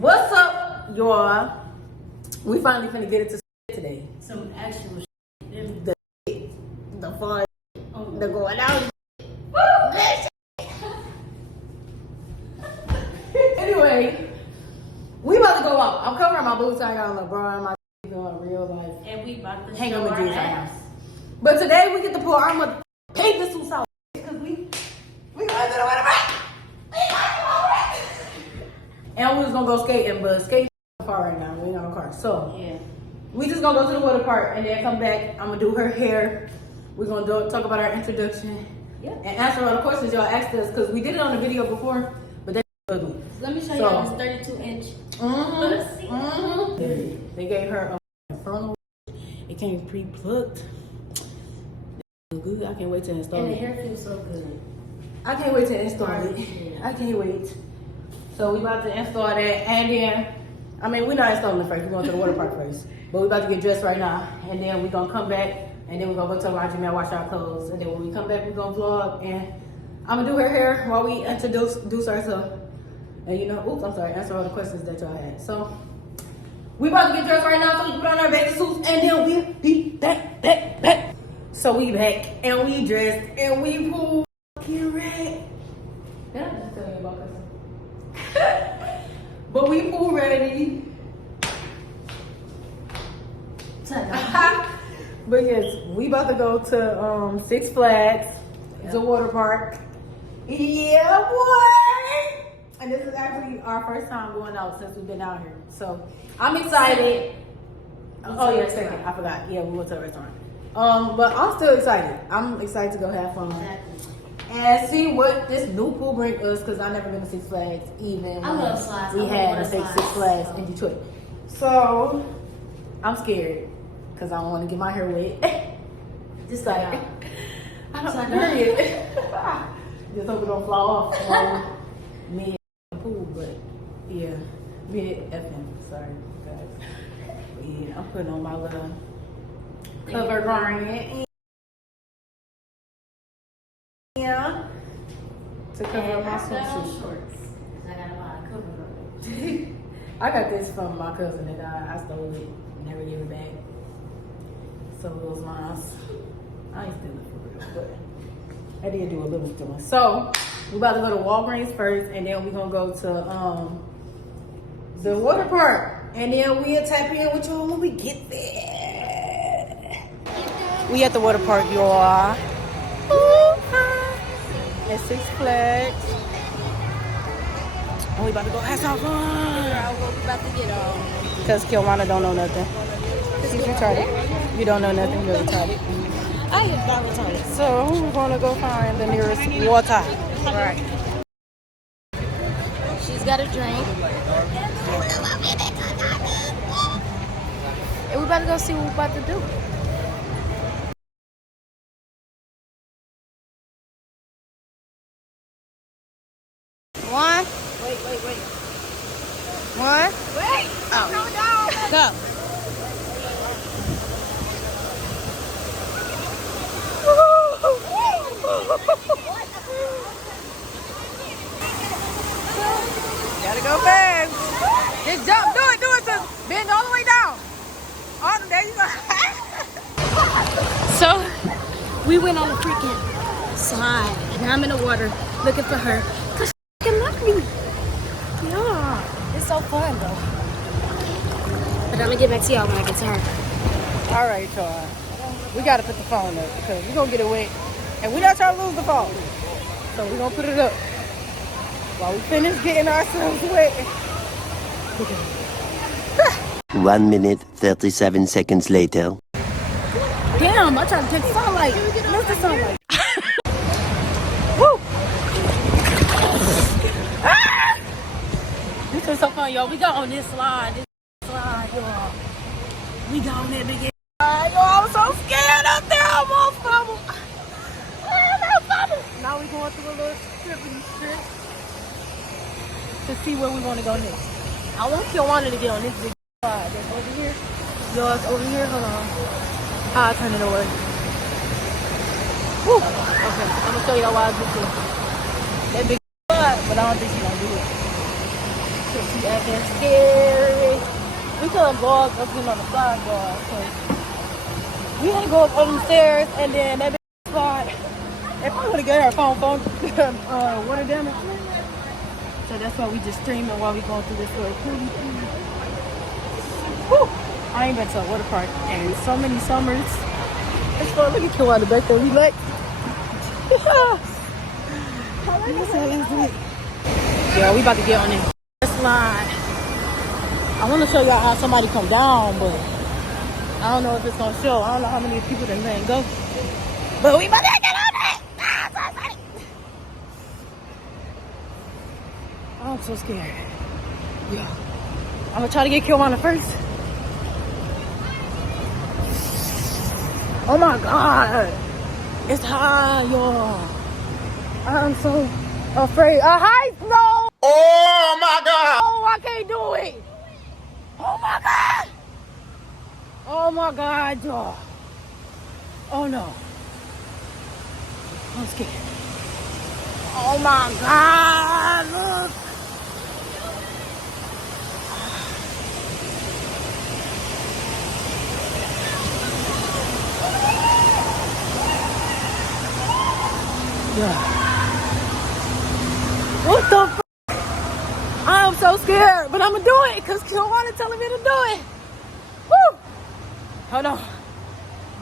What's up, y'all? We finally finna get into today. Some actual shit. The fun, the going out. Anyway, we about to go out. I'm covering my boots. I got on LIBRA, my feeling real life. And we about to hang show on our with ass. But today we get to pull our mother paper suits out because we gonna do the whatever. And we was gonna go skating, but skating far right now. We ain't got a car, so Yeah. we just gonna go to the water park and then come back. I'm gonna do her hair. We're gonna talk about our introduction. Yeah. And answer all the questions y'all asked us because we did it on the video before, but that's ugly. Let me show y'all this 32-inch. They gave her a frontal. It came pre-plucked. Good. I can't wait to install And the it. hair feels so good. I can't wait to install it. Yeah. I can't wait. So we about to install that, and then we're not installing it first. We're going to the water park first. But we about to get dressed right now, and then we're gonna come back, and then we're gonna go to the laundry mat, wash our clothes, and then when we come back, we're gonna vlog, and I'm gonna do her hair while we introduce ourselves, and answer all the questions that y'all had. So we about to get dressed right now, so we can put on our bathing suits, and then we'll be back. So we back, and we dressed, and we fucking ready. Did I just tell you about this? But we full ready. But yes, we about to go to 6 Flags. It's a water park. Yeah, boy! And this is actually our first time going out since we've been out here. So I'm excited. Oh yeah, second. I forgot. Yeah, we went to a restaurant. But I'm still excited. I'm excited to go have fun. Exactly. And see what this new pool bring us, because I've never been to 6 Flags, even I love slides. we had a fake 6 Flags in Detroit. So I'm scared because I don't want to get my hair wet. Just like I don't period. Just hope it don't fall off mid pool, but yeah, mid effing. Sorry, guys. But yeah, I'm putting on my little cover garment. Yeah. To cover my swimsuit shorts. I got a lot of cover. I got this from my cousin and I stole it. Never gave it back. So it was mine. I ain't stealing it for real, but I did do a little stealing. So we about to go to Walgreens first, and then we're gonna go to the water park, and then we'll tap in with y'all when we get there. We at the water park, y'all. At 6 Flags. And we about to go have some fun. We about to get on. Because Kilwana don't know nothing. She's retarded. You don't know nothing, you're retarded. I am not retarded. So we're gonna go find the nearest water. Right. She's got a drink. And we about to go see what we're about to do. One. Wait. One. Wait. Oh. No. Go. Gotta go fast. Just jump, do it, just bend all the way down. Oh, there you go. So, we went on a freaking slide. And I'm in the water looking for her. Because she freaking love me. Yeah. It's so fun, though. But I'm going to get back to y'all when I get to her. All right, y'all. We gotta put the phone up because we're gonna get it wet. And we're not trying to lose the phone. So we're gonna put it up while we finish getting ourselves wet. 1 minute, 37 seconds later. Damn, I tried to take sunlight. Where's the sunlight? Woo! Ah! This is so fun, y'all. We got on this slide. Y'all. We got on that big slide, y'all. I was so scared up there. I almost fumbled. Now we going through a little strip to see where we want to go next. I want Kiwana to get on this big slide that's over here. Y'all, it's over here. Hold on. I'll turn it away. Woo. Okay, I'm gonna show y'all why I do this. That big slide, but I don't think she's gonna do it. Cause she acting scary. We couldn't go up in on the sidewalk. We had to go up on the stairs and then that bitch slide. They probably would have got our phone water damage. So that's why we just streaming while we going through this little pool. Woo! I ain't been to a water park in so many summers. It's fun. Look at Kiwana back there. We like. Yeah, we about to get on this slide. I want to show y'all how somebody come down, but I don't know if it's gonna show. I don't know how many people that let go. But we about to get on it. I'm so scared. Yeah. I'm gonna try to get Kiwana first. Oh my God. It's high, y'all. I'm so afraid. Hi, no. Oh my God. Oh, I can't do it. Oh my God. Oh my God, y'all. Oh no. I'm scared. Oh my God, look. Yeah. What the f? I'm so scared, but I'm gonna do it because Kiwana telling me to do it. Woo! Hold on.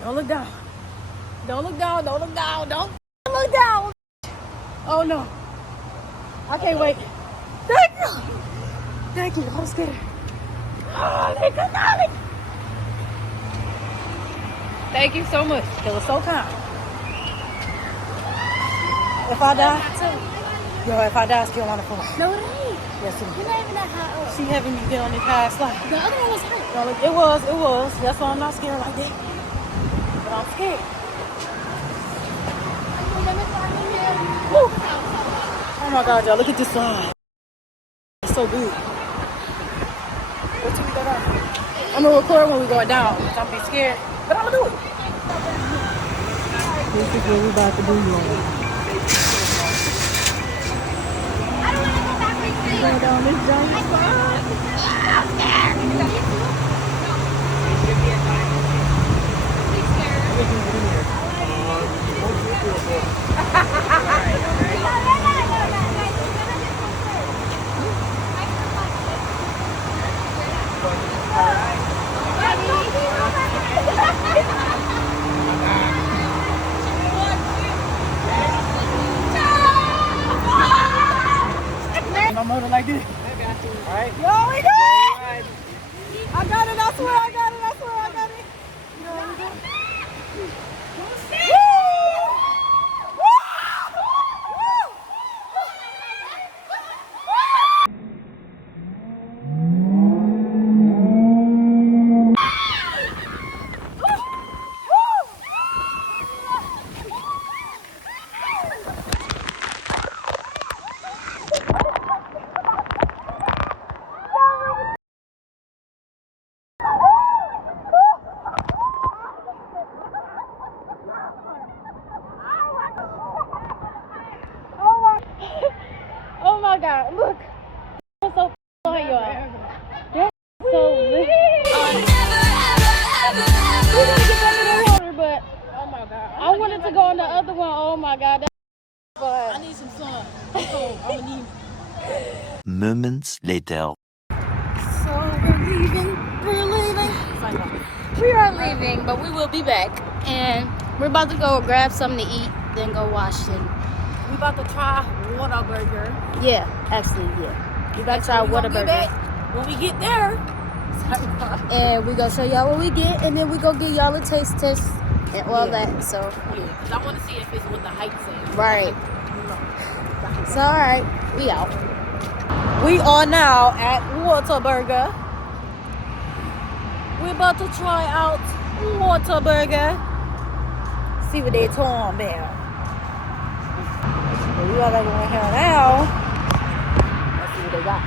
Don't look down. Don't look down. Don't look down. Don't look down. Oh no. I can't wait. Thank you. Thank you. I'm scared. Oh, thank you so much. It was so kind. If I die, if I die, it's Kiwana for me. No, it ain't. Yes, it is. You're not even that high up. She having me get on this high slide. The other one was hurt. No, it was. That's why I'm not scared like that. But I'm scared. Woo. Oh my God, y'all, look at this slide. It's so big. Wait till we go down. I'm gonna record when we go down. Don't be scared, but I'm gonna do it. This is what we about to do, y'all. Go down this giant slide. My motor like this. I got you. All right. Yo, we got it. I got it. I swear I got it. I swear I got it. Yo, we got it. Oh my God, look. That's so fun, y'all. That's so lit. We're gonna get back in the water, but oh my God. I wanted to go on the other one. Oh my God, that's fun. I need some sun. So I'm gonna need. Moments later. So we're leaving. We are leaving, but we will be back. And we're about to go grab something to eat, then go wash it. We about to try Whataburger. Yeah, actually, yeah. We about to try Whataburger. When we get there, And we gonna show y'all what we get, and then we gonna give y'all a taste test and all that. So yeah, because I want to see if it's what the hype says. right. So alright, we out. We are now at Whataburger. We're about to try out Whataburger. See what they talking about. But we gotta go in here now. Let's see what they got.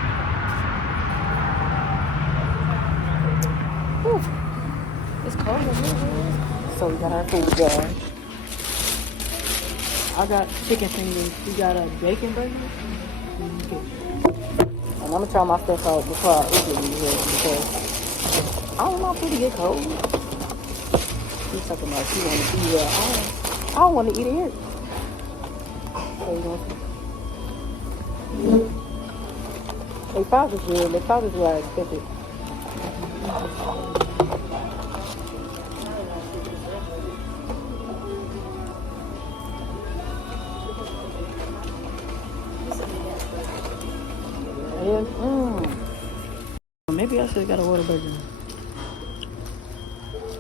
Whew. It's cold in here. So we got our food there. I got chicken fingers. We got a bacon burger. And I'm gonna try my stuff out before I Uber you here because I don't want food to get cold. She's talking about she want to eat here. I don't want to eat it here. So you want they five is good. They five is what I expected. Maybe I should have got a Whataburger.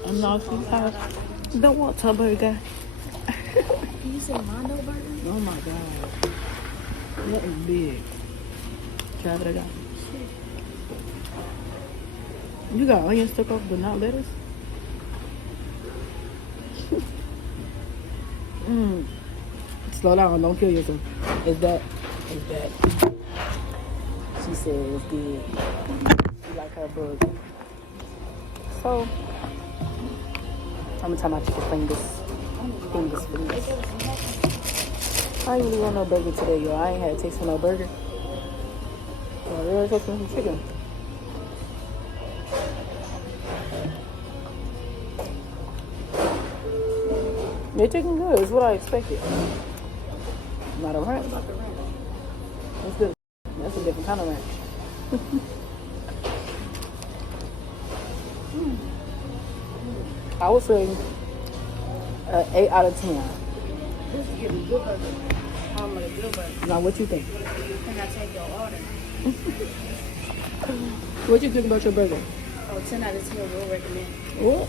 I'm not too tired. The Whataburger. You said Mondo Burger? Oh my god. That is big. Try what I got. You got onion stuck off but not lettuce? Slow down, don't kill yourself. It's that. She said it's good. She like her burger. So, I'm gonna tell my chicken fingers. Fingers. I ain't really want no burger today, yo. I ain't had a taste for no burger. So I really taste some chicken. Your chicken good. It's what I expected. Not a ranch. That's good. That's a different kind of ranch. I would say 8 out of 10. This is a good burger. I'm a good burger. Now, what you think? Can I take your order? What you think about your burger? Oh, 10 out of 10 will recommend. Well,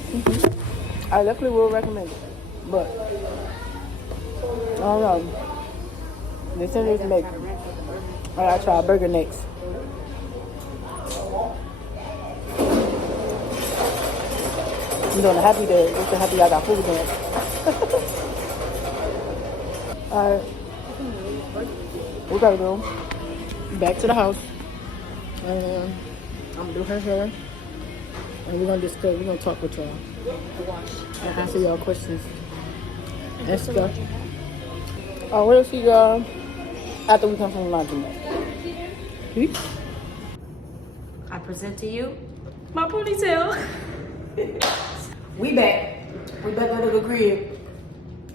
I definitely will recommend it. But, I don't know. They send me to make. I gotta try a burger next. I'm doing a happy day. It's a happy I got food dance. Alright. We gotta go back to the house. And I'm gonna do her hair. And we're gonna talk with y'all. And answer y'all questions. And stuff. Oh, we'll see y'all after we come from the laundry. Peace. I present to you my ponytail. We back. We back at the crib.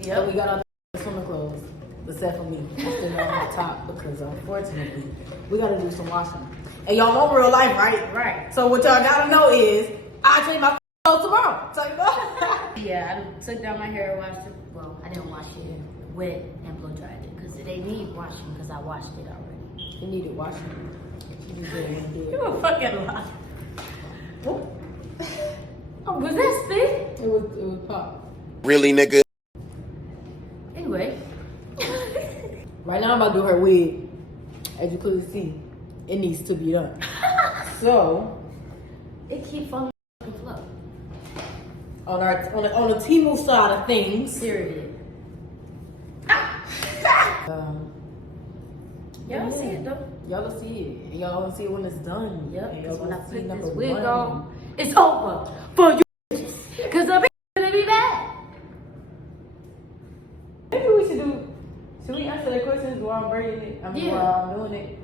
Yep. We got our swimming clothes. Except for me. I'm still on the top because unfortunately we gotta do some washing. And y'all know real life, right? Right. So what y'all gotta know is I'll change my clothes tomorrow. So you know. Yeah, I took down my hair, washed it. Well, I didn't wash it wet and blow dried it because they need washing because I washed it already. You needed washing. You a fucking lie. Oh, was that spit? It was pop. Really, nigga? Anyway. Right now I'm about to do her wig. As you clearly see, it needs to be done. So It keep falling off the floor. on the Temu side of things. Period. Y'all see it though? Y'all will see it. And y'all will see it when it's done. Yep. And Because y'all when I gonna put see number this wig one. on, it's over for you. Because I'm gonna be bad. Maybe we should we answer the questions while I'm braiding it? I mean, Yeah. while I'm doing it?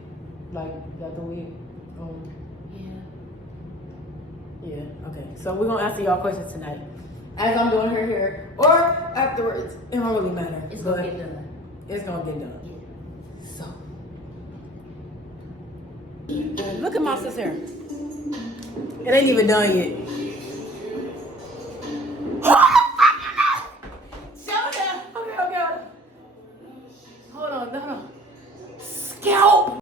Like, got the wig. Yeah, okay. So we're gonna answer y'all questions tonight. As I'm doing her hair or afterwards. It don't really matter. It's gonna get done. It's gonna get done. Yeah. So look at my sister hair. It ain't even done yet. Okay. Hold on. Scalp.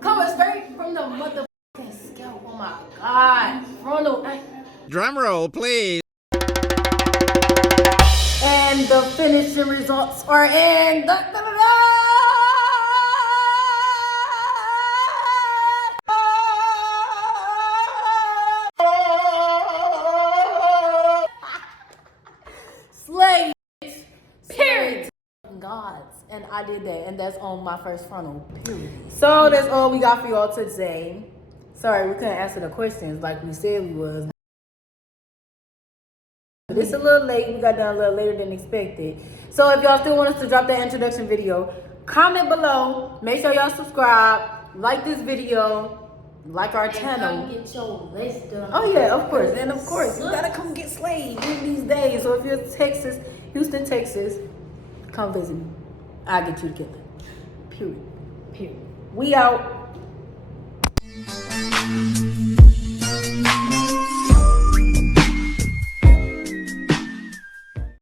Coming straight from the motherfucking scalp. Oh my god. Frontal. Drum roll, please. And the finishing results are in. Slay. Period. Gods. And I did that. And that's on my first frontal. Period. So that's all we got for y'all today. Sorry, we couldn't answer the questions like we said we was. But it's a little late. We got done a little later than expected. So if y'all still want us to drop that introduction video, Comment below. Make sure y'all subscribe. Like this video. Like our channel. Come get your list done. Oh yeah, of course. And of course, you gotta come get slayed in these days. So if you're Texas, Houston, Texas, come visit me. I'll get you together. Period. Period. We out.